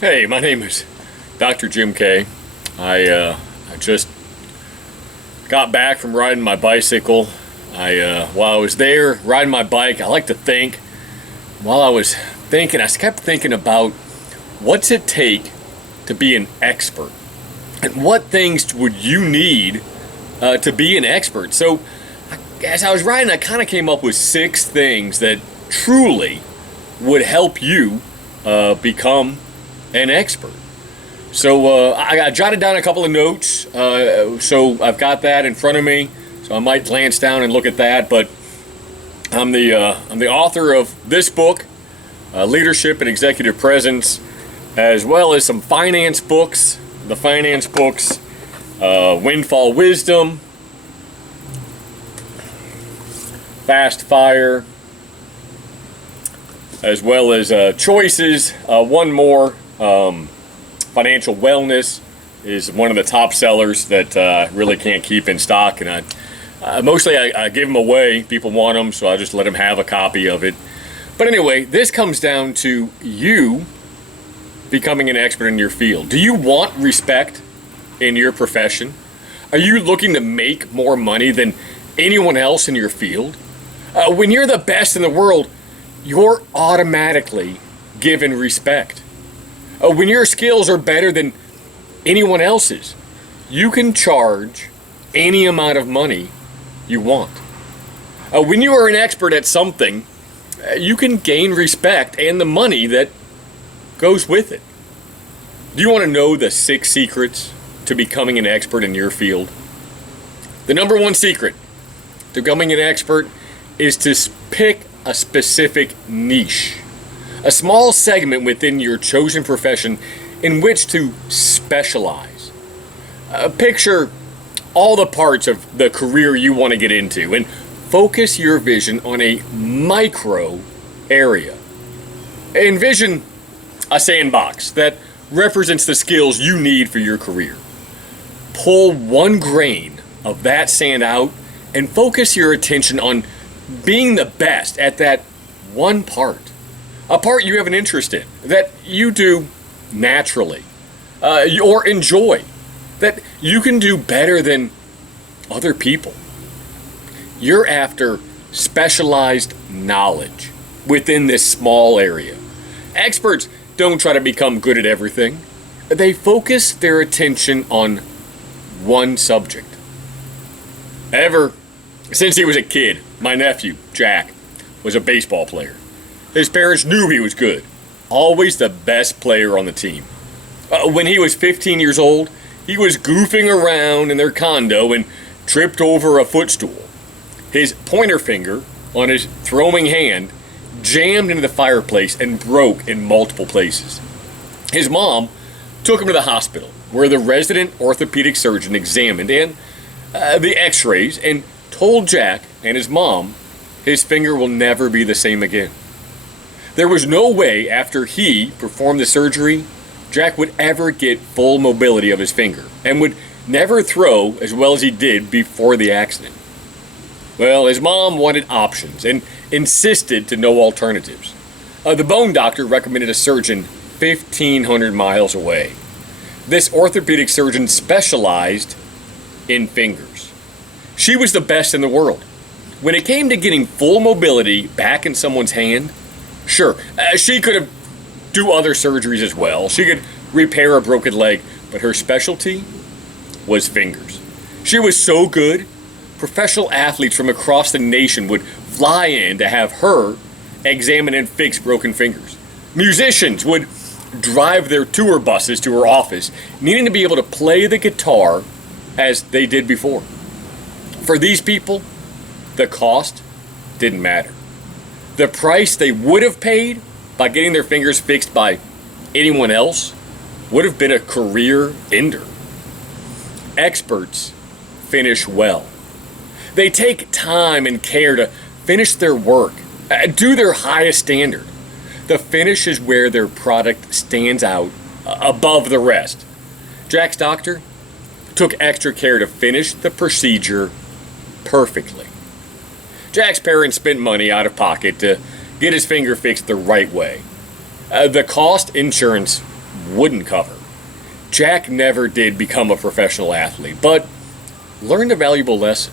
Hey, my name is Dr. Jim Kay. I just got back from riding my bicycle. While I was there riding my bike, I like to think. While I was thinking, I kept thinking about what's it take to be an expert, and what things would you need to be an expert. So, as I was riding, I kind of came up with 6 things that truly would help you become an expert. So I jotted down a couple of notes, so I've got that in front of me, so I might glance down and look at that. But I'm the author of this book, Leadership and Executive Presence, as well as some finance books. The finance books, Windfall Wisdom, Fast Fire, as well as Choices. One more. Financial Wellness is one of the top sellers that really can't keep in stock, and I mostly give them away. People want them, so I just let them have a copy of it. But anyway, this comes down to you becoming an expert in your field. Do you want respect in your profession? Are you looking to make more money than anyone else in your field? When you're the best in the world, you're automatically given respect. When your skills are better than anyone else's, you can charge any amount of money you want. When you are an expert at something, you can gain respect and the money that goes with it. Do you want to know the 6 secrets to becoming an expert in your field? The number 1 secret to becoming an expert is to pick a specific niche. A small segment within your chosen profession in which to specialize. Picture all the parts of the career you want to get into and focus your vision on a micro area. Envision a sandbox that represents the skills you need for your career. Pull 1 grain of that sand out and focus your attention on being the best at that one part. A part you have an interest in, that you do naturally, or enjoy, that you can do better than other people. You're after specialized knowledge within this small area. Experts don't try to become good at everything. They focus their attention on one subject. Ever since he was a kid, my nephew, Jack, was a baseball player. His parents knew he was good, always the best player on the team. When he was 15 years old, he was goofing around in their condo and tripped over a footstool. His pointer finger on his throwing hand jammed into the fireplace and broke in multiple places. His mom took him to the hospital, where the resident orthopedic surgeon examined the x-rays and told Jack and his mom his finger will never be the same again. There was no way after he performed the surgery, Jack would ever get full mobility of his finger and would never throw as well as he did before the accident. Well, his mom wanted options and insisted to no alternatives. The bone doctor recommended a surgeon 1,500 miles away. This orthopedic surgeon specialized in fingers. She was the best in the world. When it came to getting full mobility back in someone's hand, sure, she could do other surgeries as well. She could repair a broken leg, but her specialty was fingers. She was so good, professional athletes from across the nation would fly in to have her examine and fix broken fingers. Musicians would drive their tour buses to her office, needing to be able to play the guitar as they did before. For these people, the cost didn't matter. The price they would have paid by getting their fingers fixed by anyone else would have been a career ender. Experts finish well. They take time and care to finish their work, do their highest standard. The finish is where their product stands out above the rest. Jack's doctor took extra care to finish the procedure perfectly. Jack's parents spent money out of pocket to get his finger fixed the right way. The cost insurance wouldn't cover. Jack never did become a professional athlete, but learned a valuable lesson.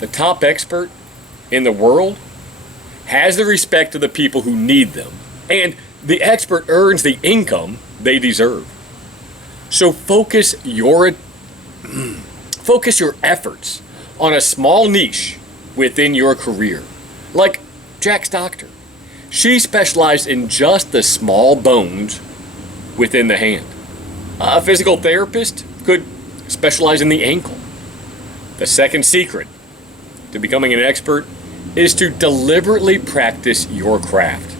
The top expert in the world has the respect of the people who need them, and the expert earns the income they deserve. So focus your efforts on a small niche within your career. Like Jack's doctor. She specialized in just the small bones within the hand. A physical therapist could specialize in the ankle. The second secret to becoming an expert is to deliberately practice your craft.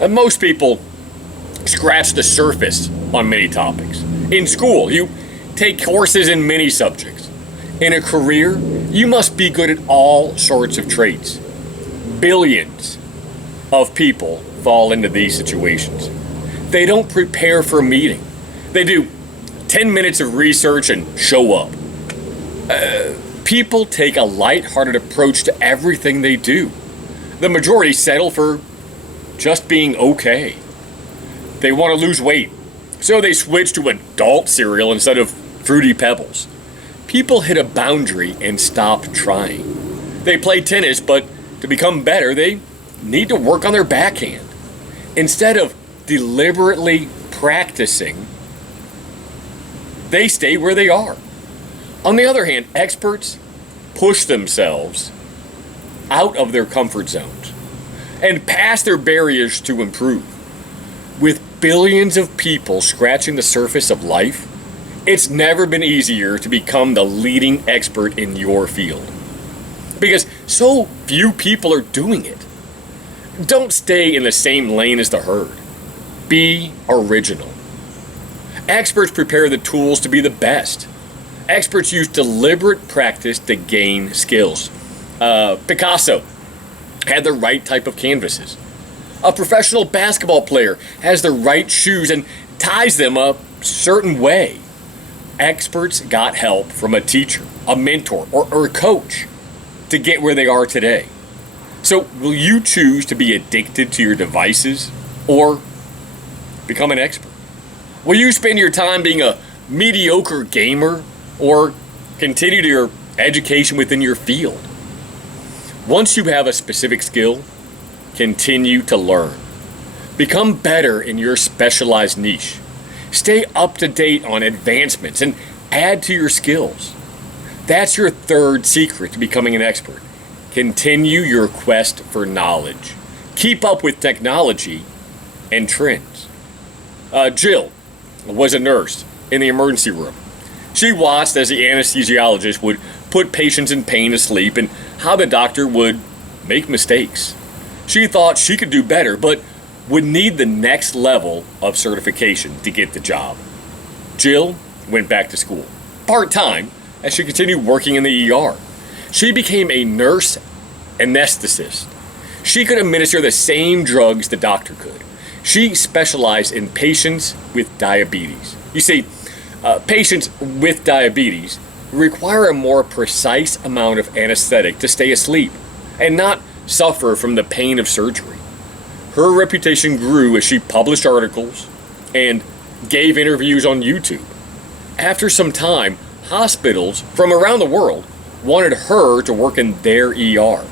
And most people scratch the surface on many topics. In school, you take courses in many subjects. In a career, you must be good at all sorts of traits. Billions of people fall into these situations. They don't prepare for a meeting. They do 10 minutes of research and show up. People take a lighthearted approach to everything they do. The majority settle for just being okay. They want to lose weight, so they switch to adult cereal instead of Fruity Pebbles. People hit a boundary and stop trying. They play tennis, but to become better, they need to work on their backhand. Instead of deliberately practicing, they stay where they are. On the other hand, experts push themselves out of their comfort zones and past their barriers to improve. With billions of people scratching the surface of life, it's never been easier to become the leading expert in your field. Because so few people are doing it. Don't stay in the same lane as the herd. Be original. Experts prepare the tools to be the best. Experts use deliberate practice to gain skills. Picasso had the right type of canvases. A professional basketball player has the right shoes and ties them a certain way. Experts got help from a teacher, a mentor, or a coach to get where they are today. So will you choose to be addicted to your devices or become an expert? Will you spend your time being a mediocre gamer or continue your education within your field? Once you have a specific skill, continue to learn. Become better in your specialized niche. Stay up to date on advancements and add to your skills. That's your third secret to becoming an expert. Continue your quest for knowledge. Keep up with technology and trends. Jill was a nurse in the emergency room. She watched as the anesthesiologist would put patients in pain to sleep and how the doctor would make mistakes. She thought she could do better, but would need the next level of certification to get the job. Jill went back to school, part-time, as she continued working in the ER. She became a nurse anesthetist. She could administer the same drugs the doctor could. She specialized in patients with diabetes. You see, patients with diabetes require a more precise amount of anesthetic to stay asleep and not suffer from the pain of surgery. Her reputation grew as she published articles and gave interviews on YouTube. After some time, hospitals from around the world wanted her to work in their ER.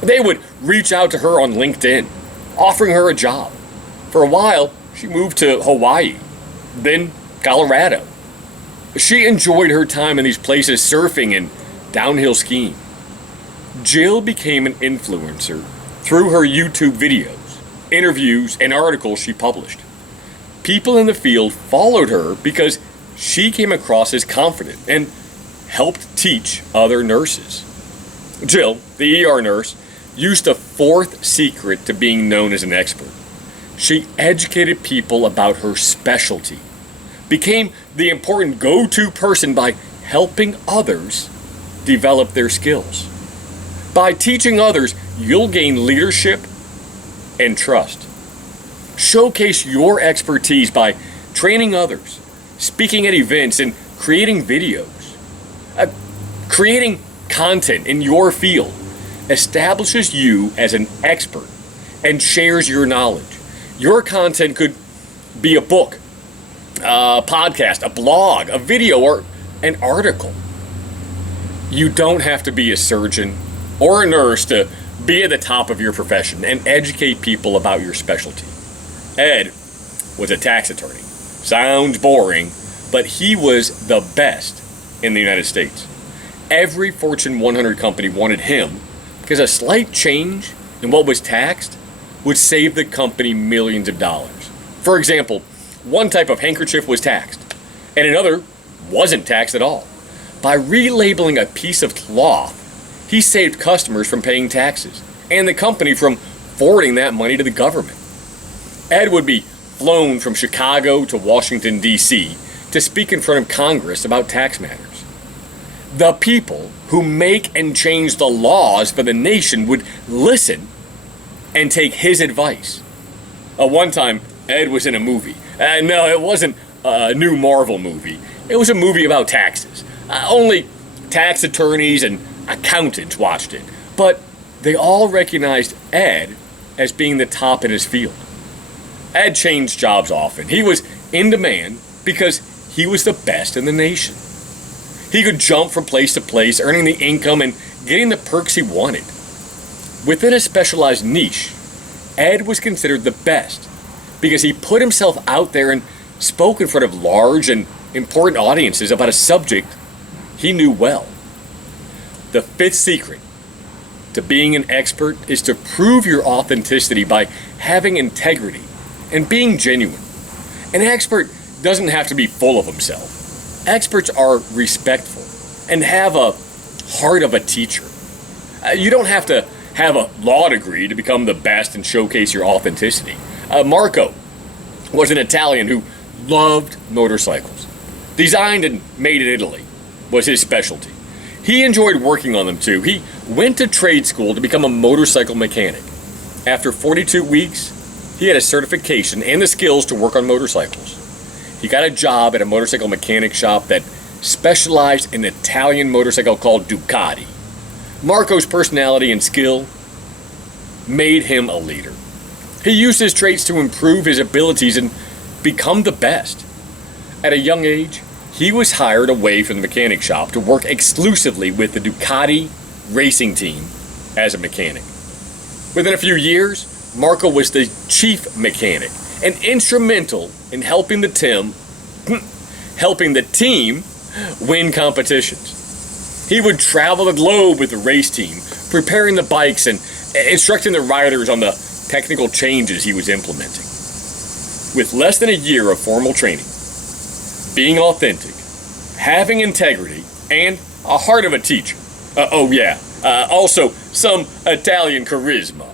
They would reach out to her on LinkedIn, offering her a job. For a while, she moved to Hawaii, then Colorado. She enjoyed her time in these places surfing and downhill skiing. Jill became an influencer through her YouTube videos, interviews, and articles she published. People in the field followed her because she came across as confident and helped teach other nurses. Jill, the ER nurse, used the fourth secret to being known as an expert. She educated people about her specialty, became the important go-to person by helping others develop their skills. By teaching others, you'll gain leadership and trust. Showcase your expertise by training others, speaking at events, and creating videos. Creating content in your field establishes you as an expert and shares your knowledge. Your content could be a book, a podcast, a blog, a video, or an article. You don't have to be a surgeon or a nurse to be at the top of your profession and educate people about your specialty. Ed was a tax attorney. Sounds boring, but he was the best in the United States. Every Fortune 100 company wanted him because a slight change in what was taxed would save the company millions of dollars. For example, one type of handkerchief was taxed, and another wasn't taxed at all. By relabeling a piece of cloth, he saved customers from paying taxes and the company from forwarding that money to the government. Ed would be flown from Chicago to Washington, D.C. to speak in front of Congress about tax matters. The people who make and change the laws for the nation would listen and take his advice. One time, Ed was in a movie. No, it wasn't a new Marvel movie. It was a movie about taxes. Only tax attorneys and accountants watched it. But they all recognized Ed as being the top in his field. Ed changed jobs often. He was in demand because he was the best in the nation. He could jump from place to place, earning the income and getting the perks he wanted. Within a specialized niche, Ed was considered the best because he put himself out there and spoke in front of large and important audiences about a subject he knew well. The fifth secret to being an expert is to prove your authenticity by having integrity and being genuine. An expert doesn't have to be full of himself. Experts are respectful and have a heart of a teacher. You don't have to have a law degree to become the best and showcase your authenticity. Marco was an Italian who loved motorcycles. Designed and made in Italy was his specialty. He enjoyed working on them too. He went to trade school to become a motorcycle mechanic. After 42 weeks, he had a certification and the skills to work on motorcycles. He got a job at a motorcycle mechanic shop that specialized in an Italian motorcycle called Ducati. Marco's personality and skill made him a leader. He used his traits to improve his abilities and become the best. At a young age, he was hired away from the mechanic shop to work exclusively with the Ducati racing team as a mechanic. Within a few years, Marco was the chief mechanic and instrumental in helping the team win competitions. He would travel the globe with the race team, preparing the bikes and instructing the riders on the technical changes he was implementing. With less than a year of formal training, being authentic, having integrity, and a heart of a teacher. Also some Italian charisma.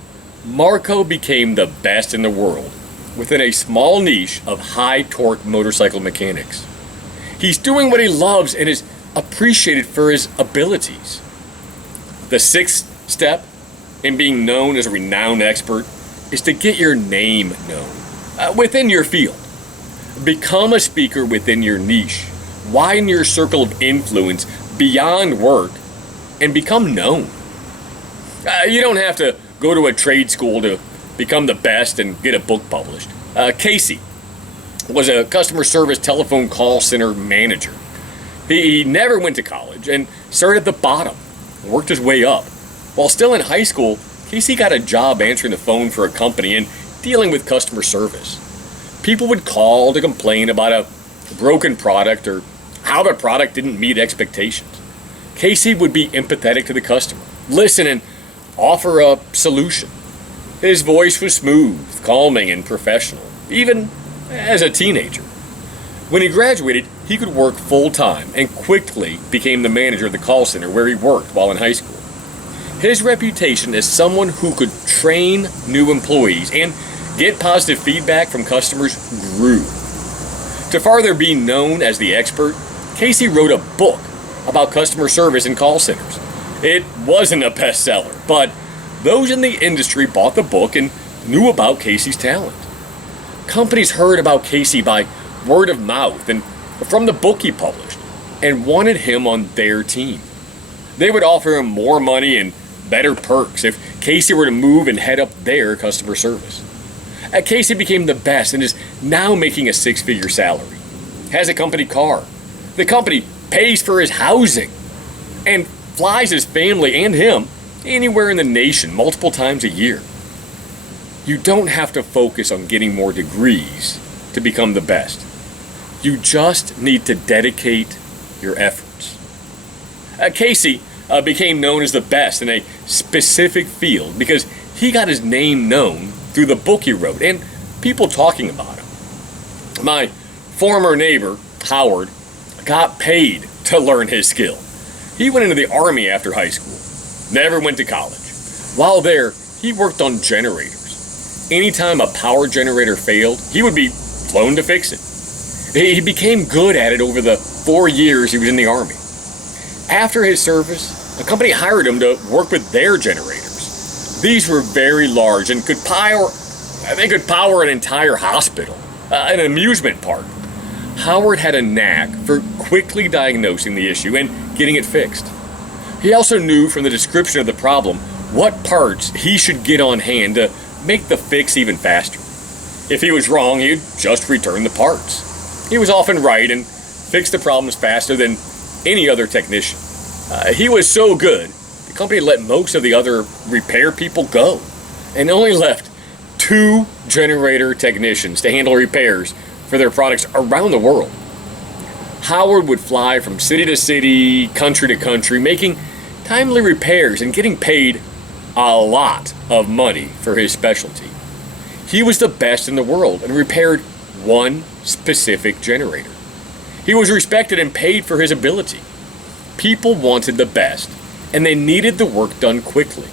Marco became the best in the world within a small niche of high-torque motorcycle mechanics. He's doing what he loves and is appreciated for his abilities. The sixth step in being known as a renowned expert is to get your name known within your field. Become a speaker within your niche. Widen your circle of influence beyond work and become known. You don't have to go to a trade school to become the best and get a book published. Casey was a customer service telephone call center manager. He never went to college and started at the bottom, worked his way up. While still in high school, Casey got a job answering the phone for a company and dealing with customer service. People would call to complain about a broken product or how the product didn't meet expectations. Casey would be empathetic to the customer, listen and offer a solution. His voice was smooth, calming, and professional, even as a teenager. When he graduated, he could work full-time and quickly became the manager of the call center where he worked while in high school. His reputation as someone who could train new employees and get positive feedback from customers grew. To further be known as the expert, Casey wrote a book about customer service in call centers. It wasn't a bestseller, but those in the industry bought the book and knew about Casey's talent. Companies heard about Casey by word of mouth and from the book he published and wanted him on their team. They would offer him more money and better perks if Casey were to move and head up their customer service. Casey became the best and is now making a six-figure salary. has a company car. The company pays for his housing and flies his family and him anywhere in the nation multiple times a year. You don't have to focus on getting more degrees to become the best. You just need to dedicate your efforts. Casey became known as the best in a specific field because he got his name known through the book he wrote and people talking about him. My former neighbor, Howard, got paid to learn his skill. He went into the Army after high school, never went to college. While there, he worked on generators. Anytime a power generator failed, he would be flown to fix it. He became good at it over the 4 years he was in the Army. After his service, a company hired him to work with their generators. These were very large and could power an entire hospital, an amusement park. Howard had a knack for quickly diagnosing the issue and getting it fixed. He also knew from the description of the problem what parts he should get on hand to make the fix even faster. If he was wrong, he'd just return the parts. He was often right and fixed the problems faster than any other technician. He was so good, the company let most of the other repair people go and only left 2 generator technicians to handle repairs for their products around the world. Howard would fly from city to city, country to country, making timely repairs and getting paid a lot of money for his specialty. He was the best in the world and repaired one specific generator. He was respected and paid for his ability. People wanted the best, and they needed the work done quickly.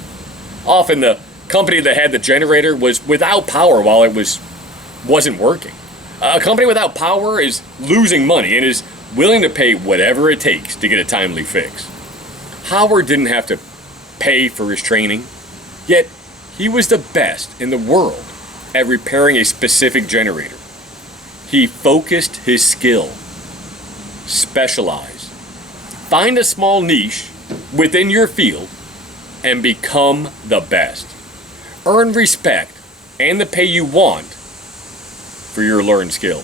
Often the company that had the generator was without power while it wasn't working. A company without power is losing money and is willing to pay whatever it takes to get a timely fix. Howard didn't have to pay for his training, yet he was the best in the world at repairing a specific generator. He focused his skill, specialized. Find a small niche within your field and become the best. Earn respect and the pay you want for your learned skill.